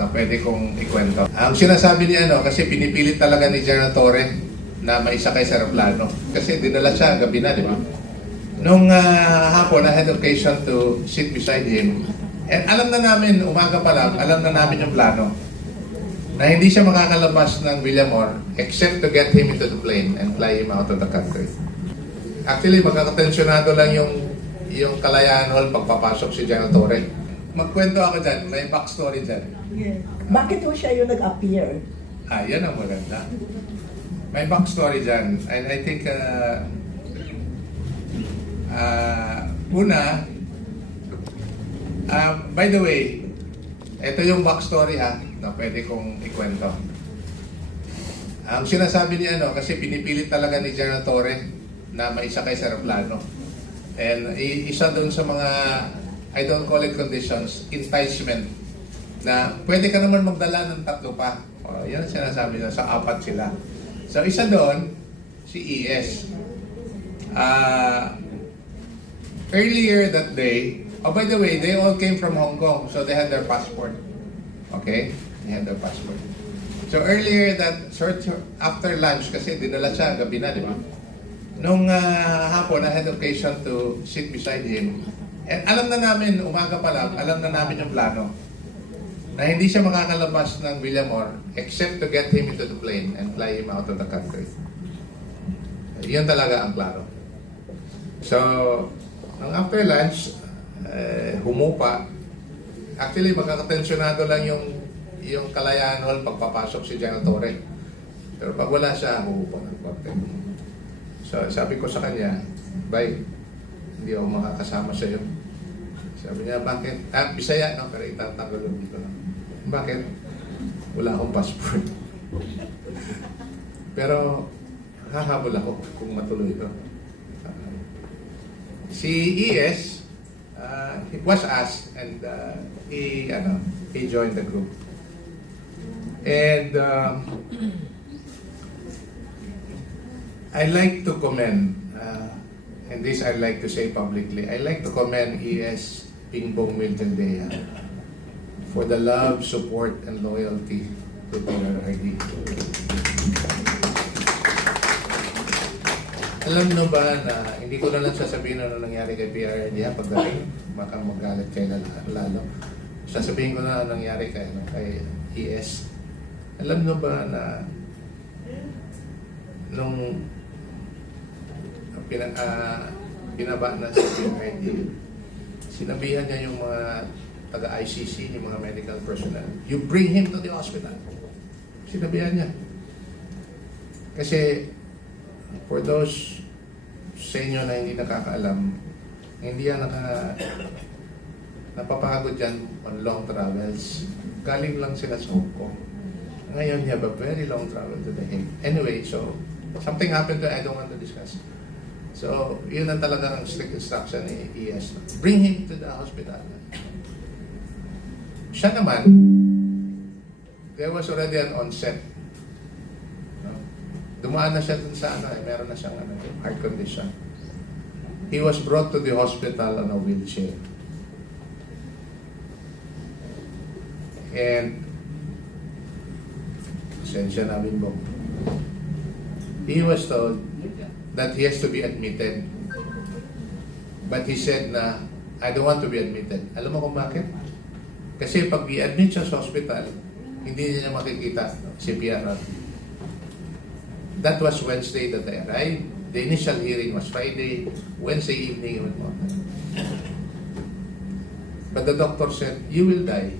na pwede kong ikwento. Ang sinasabi ni kasi pinipilit talaga ni General Torre na maisakay sa aeroplano. Kasi dinala siya gabi na, di ba? Nung hapon, I had occasion to sit beside him. And alam na namin, umaga pa lang, alam na namin yung plano. Na hindi siya makakalabas ng Villamor except to get him into the plane and fly him out of the country. Actually, magkakatensyonado lang yung Kalayaan Hall pagpapasok si General Torre. Magkwento ako dyan, may backstory dyan. Yeah. Bakit ho siya yung nag-appear? Yan ang maganda. May backstory dyan. And I think, by the way, ito yung backstory na pwede kong ikwento. Ang sinasabi ni kasi pinipilit talaga ni General Torre na maisakay sa aeroplano. And isa doon sa mga, I don't call it conditions, enticement, na pwede ka naman magdala ng 3 pa. Yan ang sinasabi na, sa 4 sila. So isa doon, si ES. Earlier that day, by the way, they all came from Hong Kong, so they had their passport. Okay? They had their passport. So earlier that, after lunch, kasi dinala siya gabi na, di ba? Nung hapon, I had occasion to sit beside him. And alam na namin, umaga pa lang, alam na namin yung plano. Na hindi siya makakalabas ng Villamor except to get him into the plane and fly him out of the country. Yun talaga ang plano. So, nung after lunch, humupa. Actually, magkakatensyonado lang yung Kalayaan Hall pagpapasok si General Torre. Pero pag wala siya, humupa ng korte. So, sabi ko sa kanya, bye, hindi ako makakasama sa iyo. Sabi niya, bakit? Bisaya, no? Pero itatagalog dito lang. Bakit? Wala akong passport. Pero, hahabol ako kung matuloy ito. Si ES, he was asked and he joined the group. And I like to commend, and this I like to say publicly, I like to commend ES Bingbong Milton Dea for the love, support, and loyalty to PRRD. Alam nyo ba na hindi ko na lang sasabihin ano nangyari kay PRRD pagdating, baka magalit kayo lalo. Sasabihin ko na ano nangyari kay ES. Alam nyo ba na nung binaba na sa PRRD, sinabihan niya yung mga taga-ICC, yung mga medical personnel, you bring him to the hospital. Sinabihan niya. Kasi for those sa inyo na hindi nakakaalam, hindi yan napapagod dyan on long travels. Galing lang sila sa Hong Kong. Ngayon, you have a very long travel to The Hague. Anyway, so, something happened that I don't want to discuss. So, yun ang talagang strict instruction ni ES. Bring him to the hospital. Siya naman, there was already an onset. Dumaan na siya dun sa meron na siyang heart condition. He was brought to the hospital on a wheelchair. And sensya namin mo. He was told that he has to be admitted. But he said na, I don't want to be admitted. Alam mo kung bakit? Kasi pag i-admit siya sa hospital, hindi niya makikita si PRRD. That was Wednesday that I arrived. The initial hearing was Friday. Wednesday evening, he went on. But the doctor said, you will die.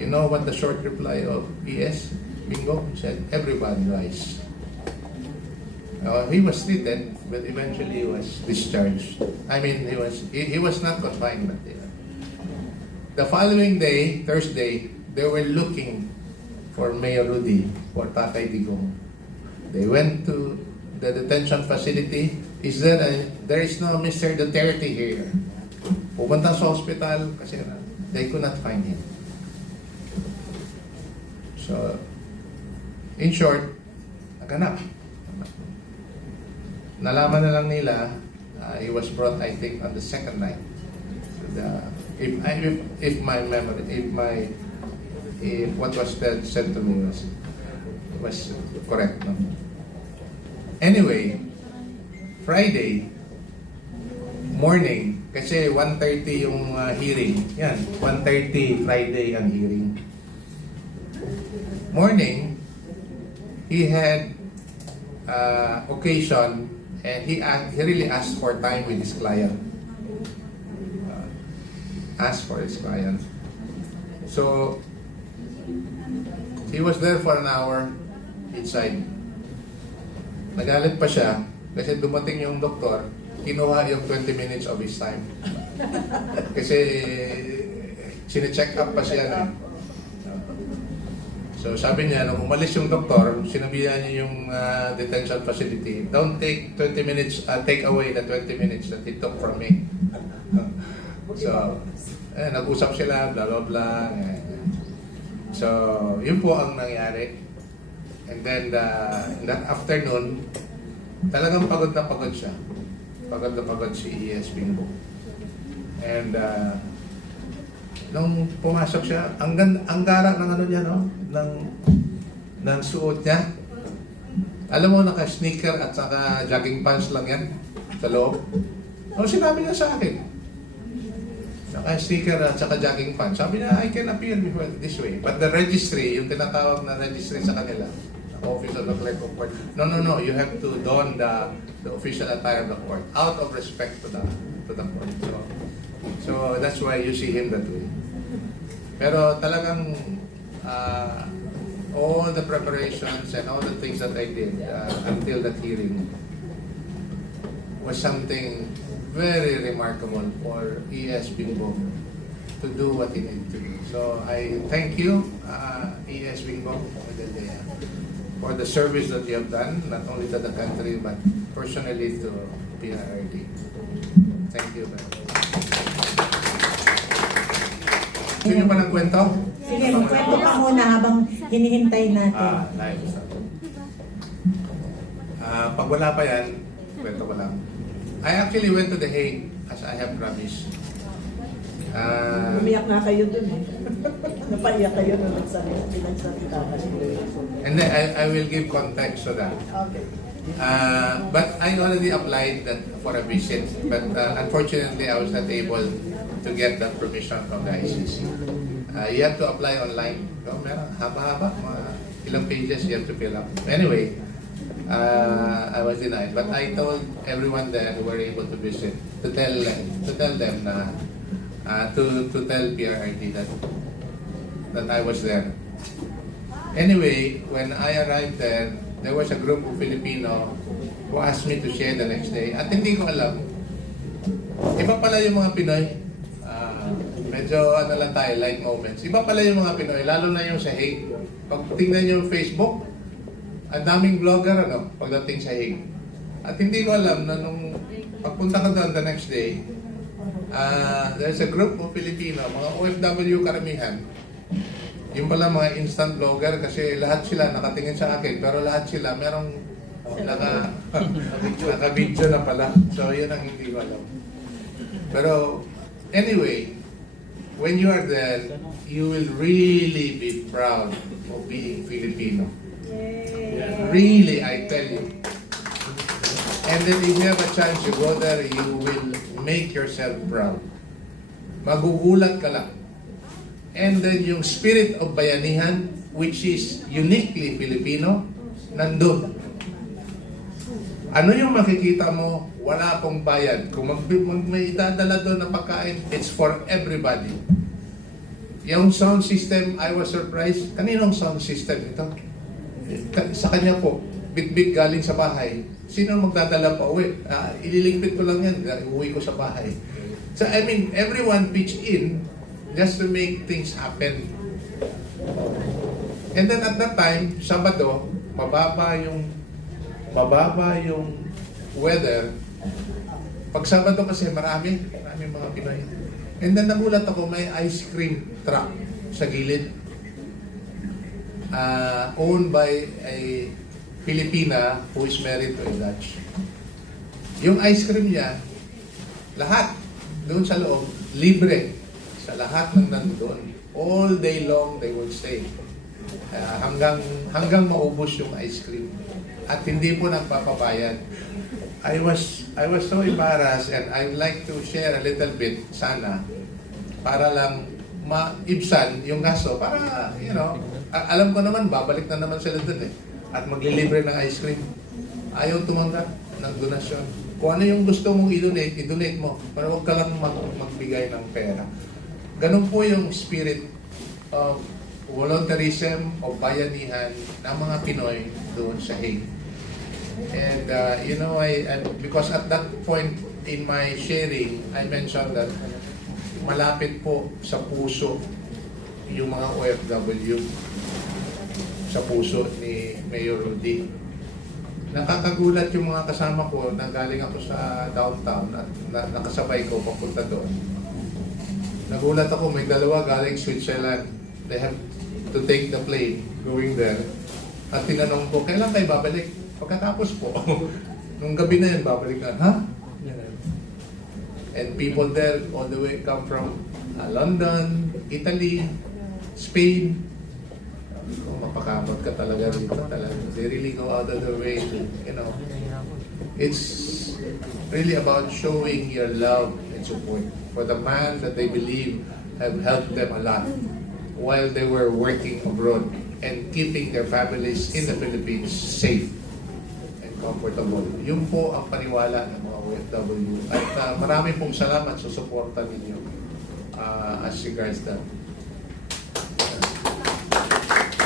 You know what the short reply of ES Bingo said? Everyone dies. He was treated, but eventually he was discharged. I mean, he was not confined. But, the following day, Thursday, they were looking for Mayor Rudy, for Tatay Digong. They went to the detention facility. There is no Mr. Duterte here. Pumunta sa hospital kasi they could not find him. So, in short, naganap. Nalaman na lang nila, he was brought, I think, on the second night. If my if what was said to me was correct. No? Anyway, Friday morning, kasi 1:30 yung hearing. Yan, 1:30 Friday ang hearing. Morning, he had occasion and he really asked for time with his client. Asked for his client. So, he was there for an hour inside. Nagalit pa siya kasi dumating yung doktor, kinuha yung 20 minutes of his time. Kasi sine-check up pa siya. So sabi niya, nung umalis yung doktor, sinabihan niya yung detention facility, don't take 20 minutes, take away the 20 minutes that he took from me. So, nag-usap sila, blah blah blah. So, yun po ang nangyari. And then, in that afternoon, talagang pagod na pagod siya. Pagod na pagod si E.S. Bingo. And, nung pumasok siya, ang gara ng ano niya, no? Ng suot niya. Alam mo, naka-sneaker at saka jogging pants lang yan sa loob. O, sinabi niya sa akin. Naka-sneaker at saka jogging pants. Sabi niya, I can appear before this way. But the registry, yung tinatawag na registry sa kanila, office of the clerk of court. No. You have to don the official attire of the court out of respect to the court. So that's why you see him that way. Pero talagang all the preparations and all the things that I did until that hearing was something very remarkable for E.S. Bingo to do what he needed to do. So I thank you, E.S. Bingo, for the service that you have done, not only to the country, but personally to PRRD. Thank you very much. Gusto niyo pa ng kwento? Sige, magkwento ka muna habang hinihintay natin. Live. Pag wala pa yan, kwento ko lang. I actually went to The Hague as I have promised. Umiyak na kayo dun eh. Napaiyak kayo nung pinagsalita ka ni And then I will give context to that. Okay. But I already applied that for a visit. But unfortunately, I was not able to get that permission from the ICC. You have to apply online. So, meron, haba-haba, mga ilang pages you have to fill up. Anyway, I was denied. But I told everyone there who were able to visit to tell them na to tell PRRD that I was there. Anyway, when I arrived there was a group of Filipino who asked me to share the next day. At hindi ko alam. Iba pala yung mga Pinoy. Medyo ano lang tayo, light moments. Iba pala yung mga Pinoy, lalo na yung sa Hague. Pag tingnan yung Facebook, ang daming vlogger pagdating sa Hague. At hindi ko alam na nung pagpunta ko doon the next day, there's a group of Filipino, mga OFW karamihan. Yung pala mga instant vlogger kasi lahat sila nakatingin sa akin pero lahat sila merong naka-video na pala. So yun ang hindi ko alam. Pero anyway, when you are there, you will really be proud of being Filipino. Really, I tell you. And then if you have a chance to go there, you will make yourself proud. Magugulat ka lang. And then yung spirit of bayanihan, which is uniquely Filipino, nandun. Ano yung makikita mo? Wala pong bayad. Kung may idadala doon na pagkain, it's for everybody. Yung sound system, I was surprised. Kaninong sound system ito? Sa kanya po, bit-bit galing sa bahay. Sino magdadala pa uwi? Ililigpit ko lang yan, uwi ko sa bahay. So I mean, everyone pitched in just to make things happen. And then at that time, Sabado, mababa yung weather. Pag Sabado kasi marami mga Pinoy. And then nagulat ako, may ice cream truck sa gilid. Owned by a Filipina who is married to a Dutch. Yung ice cream niya, lahat doon sa loob, libre sa lahat ng nandoon. All day long, they would stay. Hanggang maubos yung ice cream. At hindi po nagpapabayad. I was so embarrassed, and I'd like to share a little bit, sana, para lang maibsan yung gasto. Para, alam ko naman, babalik na naman sila dun eh. At maglilibre ng ice cream. Ayaw tumanggap ng donasyon. Kung ano yung gusto mong i-donate mo. Pero huwag ka lang magbigay ng pera. Ganun po yung spirit of volunteerism o bayanihan ng mga Pinoy doon sa Hague. And because at that point in my sharing, I mentioned that malapit po sa puso yung mga OFW, sa puso ni Mayor Rudy. Nakakagulat yung mga kasama ko na galing ako sa downtown at nakasabay ko papunta doon. Nagulat ako, may dalawa galing Switzerland. They have to take the plane going there. At tinanong ko, kailan kayo babalik? Pagkatapos po, nung gabi na yun, babalik na, ha? And people there all the way come from London, Italy, Spain. Mapakamot ka talaga dito talaga. They really go out of their way to, it's really about showing your love and support for the man that they believe have helped them a lot while they were working abroad and keeping their families in the Philippines safe and comfortable. Yun po ang paniwala ng mga OFW. At marami pong salamat sa suporta ninyo as regards that.